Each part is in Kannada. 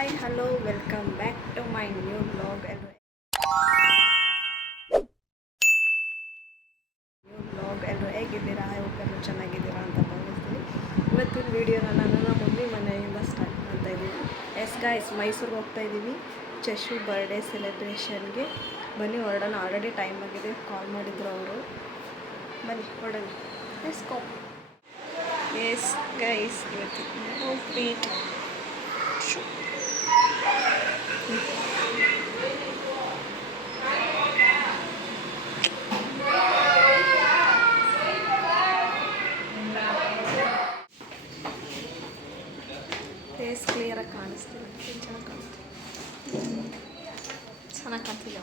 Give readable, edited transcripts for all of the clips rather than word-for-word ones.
Hi hello welcome back to my new blog. ಎಲ್ಲರೂ ಹೇಗಿದ್ದೀರಾ? ಹೋಗಲು ಚೆನ್ನಾಗಿದ್ದೀರಾ ಅಂತ ಭಾವಿಸ್ತೀನಿ. ಇವತ್ತಿನ ವೀಡಿಯೋನ ನಾನು ನಮ್ಮ ಮಮ್ಮಿ ಮನೆಯಿಂದ ಸ್ಟಾರ್ಟ್ ಮಾಡ್ತಾ ಇದ್ದೀವಿ. ಎಸ್ ಗೈಸ್, ಮೈಸೂರಿಗೆ ಹೋಗ್ತಾ ಇದ್ದೀವಿ ಚಶು ಬರ್ಡೇ ಸೆಲೆಬ್ರೇಷನ್ಗೆ. ಬನ್ನಿ ಹೊರಡೋಣ. ಆಲ್ರೆಡಿ ಟೈಮ್ ಆಗಿದೆ, ಕಾಲ್ ಮಾಡಿದ್ರು ಅವರು. ಬನ್ನಿ ಹೊರಡೋಣ. Yes go. ಎಸ್ ಗೈಸ್, ಇವತ್ತು ಹೋಗ್ಬಿಟ್ಟು ಫೇಸ್ ಕ್ಲಿಯರಾಗಿ ಕಾಣಿಸ್ತಿದೆ. ಚೆನ್ನಾಗಿ ಕಾಣ್ತಿದೆ.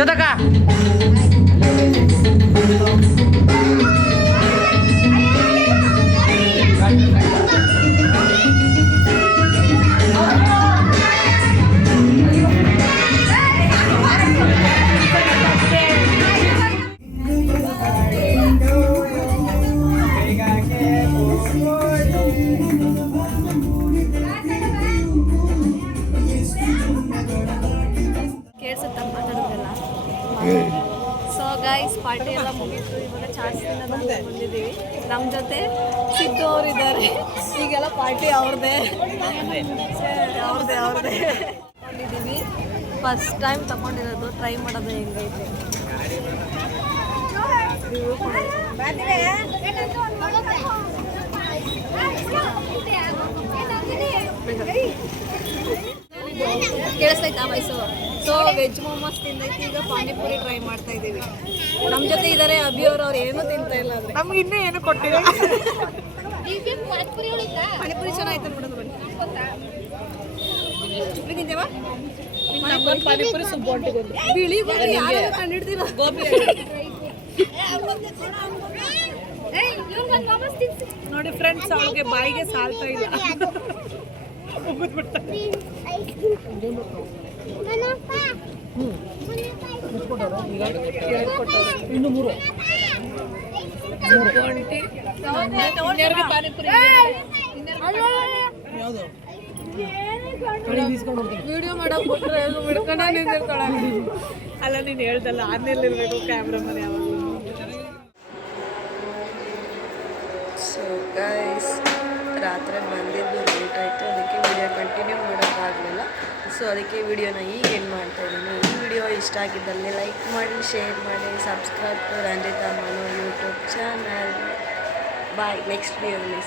ಜೊತೆಗ ಸೊ ಗೈಸ್, ಪಾರ್ಟಿ ಎಲ್ಲ ಮುಗೀತು. ಇವಾಗ ಚಾಟ್ಸಿಂದ ಬಂದಿದ್ದೀವಿ. ನಮ್ಮ ಜೊತೆ ಸಿದ್ದು ಅವರಿದ್ದಾರೆ. ಈಗೆಲ್ಲ ಪಾರ್ಟಿ ಅವ್ರದ್ದೇ ತಗೊಂಡಿದ್ದೀವಿ. ಫಸ್ಟ್ ಟೈಮ್ ತಗೊಂಡಿರೋದು. ಟ್ರೈ ಮಾಡೋದು ಹೆಂಗೈತೆ. ಕೇಳಿಸ್ತೈತಾ ಮೈಸೂರು? ಸೊ ವೆಜ್ ಮೋಮೋಸ್ ತಿಂದೈತಿ. ಈಗ ಪಾನಿಪುರಿ ಟ್ರೈ ಮಾಡ್ತಾ ಇದ್ದೀವಿ. ನಮ್ಮ ಜೊತೆ ಇದ್ದಾರೆ ಅಭಿ ಅವರು. ಅವ್ರು ಏನೂ ತಿಂತಾ ಇಲ್ಲ. ಅಂದರೆ ನಮ್ಗೆ ಇನ್ನೂ ಏನು ಕೊಟ್ಟಿಲ್ಲ. ಪಾನಿಪುರಿ ಚೆನ್ನಾಗಿತ್ತು ನೋಡೋದು. ಬನ್ನಿ ತಿಂತೇವಾ? ಪಾನಿಪುರಿ ಸುಬ್ಬೊಟ್ಟಿಗೊಂದು ಬಿಳಿ ಗೋಬಿ ಯಾರು ಕಂಡಿಡ್ತೀರ? ಗೋಬಿ ನೋಡಿ ಫ್ರೆಂಡ್ಸ್, ಅವಳಿಗೆ ಬಾಯಿಗೆ ಸಾಲ್ತಾ ಇಲ್ಲ. ಇನ್ನು ಮೂರು ವಿಡಿಯೋ ಮಾಡಕ್ ಬಿಟ್ರೆ ಬಿಡ್ಕೊಂಡ ನಿಂತಿರ್ತಾಳ. ಅಲ್ಲ, ನೀನು ಹೇಳ್ದಲ್ಲ ಆದ್ಮೇಲಿರ್ಬೇಕು ಕ್ಯಾಮ್ರಾಮನ್ ಯಾವಾಗಲೂ. ಸೊ ಗೈಸ್, ರಾತ್ರಿ ಬಂದಿದ್ದು ಲೇಟ್ ಆಯಿತು. ಅದಕ್ಕೆ ವಿಡಿಯೋ ಕಂಟಿನ್ಯೂ ಮಾಡೋಕ್ಕಾಗಲಿಲ್ಲ. ಸೊ ಅದಕ್ಕೆ ವಿಡಿಯೋನ ಈಗ ಏನು ಮಾಡ್ತಾಯಿದ್ದೀನಿ. ಈ ವಿಡಿಯೋ ಇಷ್ಟ ಆಗಿದ್ದಲ್ಲಿ ಲೈಕ್ ಮಾಡಿ, ಶೇರ್ ಮಾಡಿ, subscribe to Ranjita Manu YouTube channel. Bye. ನೆಕ್ಸ್ಟ್ ವಿಡಿಯೋದಲ್ಲಿ